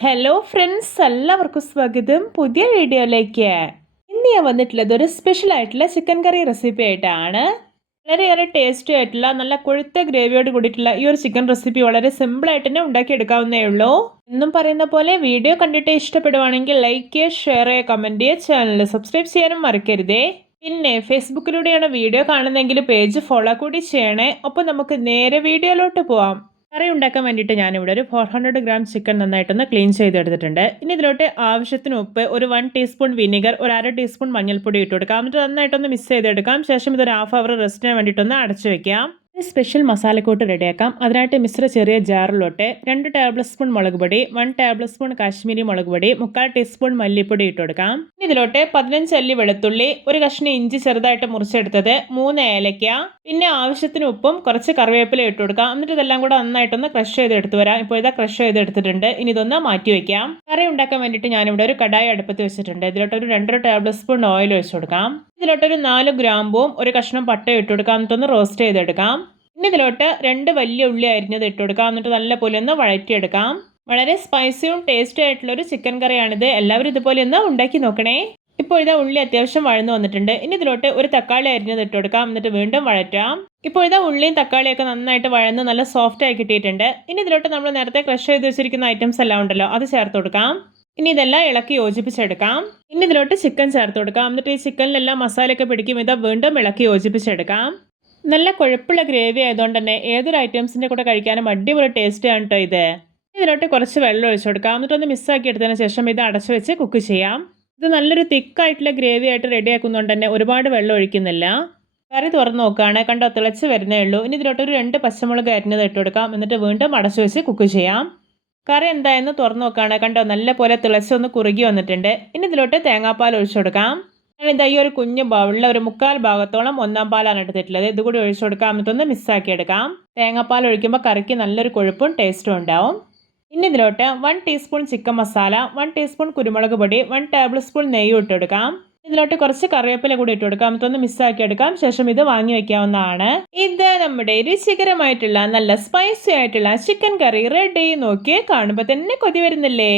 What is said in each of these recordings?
Hello friends, എല്ലാവർക്കും സ്വാഗതം പുതിയ വീഡിയോയിലേക്ക്. ഇന്ന് ഞാൻ വന്നിട്ടുള്ളത് ഒരു സ്പെഷ്യൽ ആയിട്ടുള്ള ചിക്കൻ കറി റെസിപ്പി ആയിട്ടാണ്. വളരെയേറെ ടേസ്റ്റി ആയിട്ടുള്ള നല്ല കൊഴുത്ത ഗ്രേവിയോട് കൂടിയിട്ടുള്ള ഈ ഒരു ചിക്കൻ റെസിപ്പി വളരെ സിമ്പിൾ ആയിട്ട് തന്നെ ഉണ്ടാക്കിയെടുക്കാവുന്നേ ഉള്ളൂ. എന്നും പറയുന്ന പോലെ വീഡിയോ കണ്ടിട്ട് ഇഷ്ടപ്പെടുവാണെങ്കിൽ ലൈക്ക് ചെയ്യുക, ഷെയർ ചെയ്യുക, കമൻറ്റ് ചെയ്യുക, ചാനൽ സബ്സ്ക്രൈബ് ചെയ്യാനും മറക്കരുതേ. പിന്നെ ഫേസ്ബുക്കിലൂടെയാണ് വീഡിയോ കാണുന്നതെങ്കിൽ പേജ് ഫോളോ കൂടി ചെയ്യണേ. അപ്പോൾ നമുക്ക് നേരെ വീഡിയോയിലോട്ട് പോവാം. കറി ഉണ്ടാക്കാൻ വേണ്ടിയിട്ട് ഞാനിവിടെ ഒരു 400 ഗ്രാം ചിക്കൻ നന്നായിട്ടൊന്ന് ക്ലീൻ ചെയ്തെടുത്തിട്ടുണ്ട്. ഇനി ഇതിലോട്ട് ആവശ്യത്തിന് ഉപ്പ്, ഒരു 1 ടീസ്പൂൺ വിനെഗർ, ഒരു 1/2 ടീസ്പൂൺ മഞ്ഞൾപ്പൊടി ഇട്ട് കൊടുക്കാം. എന്നിട്ട് നന്നായിട്ടൊന്ന് മിക്സ് ചെയ്തെടുക്കാം. ശേഷം ഇതൊരു ഹാഫ് അവർ റെസ്റ്റിന് വേണ്ടിയിട്ടൊന്ന് അടച്ചു വെക്കാം. സ്പെഷ്യൽ മസാലക്കൂട്ട് റെഡിയാക്കാം. അതിനായിട്ട് മിശ്ര ചെറിയ ജാറിലോട്ട് 2 ടേബിൾ സ്പൂൺ മുളക് പൊടി, 1 ടേബിൾ സ്പൂൺ കാശ്മീരി മുളക് പൊടി, 3/4 ടീസ്പൂൺ മല്ലിപ്പൊടി ഇട്ട് കൊടുക്കാം. ഇതിലോട്ട് 15 അല്ലി വെളുത്തുള്ളി, ഒരു കഷ്ണം ഇഞ്ചി ചെറുതായിട്ട് മുറിച്ചെടുത്തത്, 3 ഏലയ്ക്ക, പിന്നെ ആവശ്യത്തിന് ഉപ്പും കുറച്ച് കറിവേപ്പില ഇട്ട് കൊടുക്കാം. എന്നിട്ട് ഇതെല്ലാം കൂടെ നന്നായിട്ടൊന്ന് ക്രഷ് ചെയ്തെടുത്ത് വരാം. ഇപ്പോൾ ഇതാ ക്രഷ് ചെയ്തെടുത്തിട്ടുണ്ട്. ഇനി ഇതൊന്ന് മാറ്റി വെക്കാം. കറി ഉണ്ടാക്കാൻ വേണ്ടിയിട്ട് ഞാനിവിടെ ഒരു കടായി അടുപ്പത്ത് വെച്ചിട്ടുണ്ട്. ഇതിലോട്ട് ഒരു 2 ടേബിൾ സ്പൂൺ ഓയിൽ ഒഴിച്ചു കൊടുക്കാം. ഇതിലോട്ടൊരു 4 ഗ്രാമ്പും ഒരു കഷ്ണം പട്ട ഇട്ട് കൊടുക്കാം. എന്നിട്ടൊന്ന് റോസ്റ്റ് ചെയ്തെടുക്കാം. ഇനി ഇതിലോട്ട് 2 വലിയ ഉള്ളി അരിഞ്ഞത് ഇട്ട് കൊടുക്കാം. എന്നിട്ട് നല്ലപോലെ ഒന്ന് വഴറ്റിയെടുക്കാം. വളരെ സ്പൈസിയും ടേസ്റ്റി ആയിട്ടുള്ള ഒരു ചിക്കൻ കറിയാണിത്. എല്ലാവരും ഇതുപോലെ ഒന്ന് ഉണ്ടാക്കി നോക്കണേ. ഇപ്പോൾ ഇതാ ഉള്ളി അത്യാവശ്യം വഴന്നു വന്നിട്ടുണ്ട്. ഇനി ഇതിലോട്ട് ഒരു തക്കാളി അരിഞ്ഞത് ഇട്ട് കൊടുക്കാം. എന്നിട്ട് വീണ്ടും വഴറ്റാം. ഇപ്പോൾ ഇതാ ഉള്ളിയും തക്കാളിയൊക്കെ നന്നായിട്ട് വഴന്ന് നല്ല സോഫ്റ്റ് ആയി കിട്ടിയിട്ടുണ്ട്. ഇനി ഇതിലോട്ട് നമ്മൾ നേരത്തെ ക്രഷ് ചെയ്ത് വെച്ചിരിക്കുന്ന ഐറ്റംസ് എല്ലാം ഉണ്ടല്ലോ, അത് ചേർത്ത് കൊടുക്കാം. ഇനി ഇതെല്ലാം ഇളക്കി യോജിപ്പിച്ചെടുക്കാം. ഇനി ഇതിലോട്ട് ചിക്കൻ ചേർത്ത് കൊടുക്കാം. എന്നിട്ട് ഈ ചിക്കനിലെല്ലാം മസാലയൊക്കെ പിടിക്കും. ഇതാ വീണ്ടും ഇളക്കി യോജിപ്പിച്ചെടുക്കാം. നല്ല കൊഴുപ്പുള്ള ഗ്രേവി ആയതുകൊണ്ട് തന്നെ ഏതൊരു ഐറ്റംസിൻ്റെ കൂടെ കഴിക്കാനും അടിപൊളി ടേസ്റ്റ് ആണ് കേട്ടോ ഇത്. ഇതിലോട്ട് കുറച്ച് വെള്ളം ഒഴിച്ചു കൊടുക്കാം. എന്നിട്ടൊന്ന് മിക്സാക്കി എടുത്തതിന് ശേഷം ഇത് അടച്ചു വെച്ച് കുക്ക് ചെയ്യാം. ഇത് നല്ലൊരു തിക്കായിട്ടുള്ള ഗ്രേവി ആയിട്ട് റെഡി ആക്കുന്നതുകൊണ്ട് തന്നെ ഒരുപാട് വെള്ളം ഒഴിക്കുന്നില്ല. കറി തുറന്ന് നോക്കുകയാണ്, കണ്ടോ തിളച്ച് വരുന്നേ ഉള്ളൂ. ഇനി ഇതിലോട്ട് ഒരു 2 പച്ചമുളക് അരിഞ്ഞത് ഇട്ട് കൊടുക്കാം. എന്നിട്ട് വീണ്ടും അടച്ചു വെച്ച് കുക്ക് ചെയ്യാം. കറി എന്തായെന്ന് തുറന്ന് നോക്കുകയാണ്, കണ്ടോ നല്ല പോലെ തിളച്ചൊന്ന് കുറുകി വന്നിട്ടുണ്ട്. ഇനി ഇതിലോട്ട് തേങ്ങാപ്പാൽ ഒഴിച്ചു കൊടുക്കാം. ഞാനിതാ ഈ ഒരു കുഞ്ഞു ബൗളിൽ ഒരു 3/4 ഭാഗത്തോളം 1/4 പാലാണ് എടുത്തിട്ടുള്ളത്. ഇതുകൂടി ഒഴിച്ചു കൊടുക്കാം. എന്നിട്ടൊന്ന് മിക്സാക്കി എടുക്കാം. തേങ്ങാപ്പാൽ ഒഴിക്കുമ്പോൾ കറിക്ക് നല്ലൊരു കൊഴുപ്പും ടേസ്റ്റും ഉണ്ടാവും. ഇനി ഇതിലോട്ട് 1 ടീസ്പൂൺ ചിക്കൻ മസാല, 1 ടീസ്പൂൺ കുരുമുളക് പൊടി, 1 ടേബിൾ സ്പൂൺ നെയ്യ് ഇട്ട് കൊടുക്കാം. ഇതിലോട്ട് കുറച്ച് കറിവേപ്പില കൂടി ഇട്ട് കൊടുക്കാം. എന്നിട്ടൊന്ന് മിക്സാക്കി എടുക്കാം. ശേഷം ഇത് വാങ്ങി വെക്കാവുന്നതാണ്. ഇത് നമ്മുടെ രുചികരമായിട്ടുള്ള നല്ല സ്പൈസി ആയിട്ടുള്ള ചിക്കൻ കറി റെഡി. നോക്കി കാണുമ്പോൾ തന്നെ കൊതി വരുന്നില്ലേ?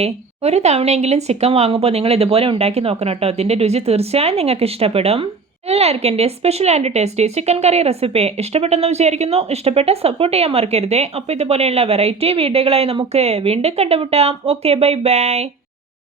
ഒരു തവണയെങ്കിലും ചിക്കൻ വാങ്ങുമ്പോൾ നിങ്ങൾ ഇതുപോലെ ഉണ്ടാക്കി നോക്കണം കേട്ടോ. ഇതിന്റെ രുചി തീർച്ചയായും നിങ്ങൾക്ക് ഇഷ്ടപ്പെടും. എല്ലാവർക്കും എൻ്റെ special and tasty chicken curry recipe ഇഷ്ടപ്പെട്ടെന്ന് വിചാരിക്കുന്നു. ഇഷ്ടപ്പെട്ട സപ്പോർട്ട് ചെയ്യാൻ മറക്കരുതേ. അപ്പോൾ ഇതുപോലെയുള്ള വെറൈറ്റി വീഡിയോകളായി നമുക്ക് വീണ്ടും കണ്ടുമുട്ടാം. Okay, bye bye.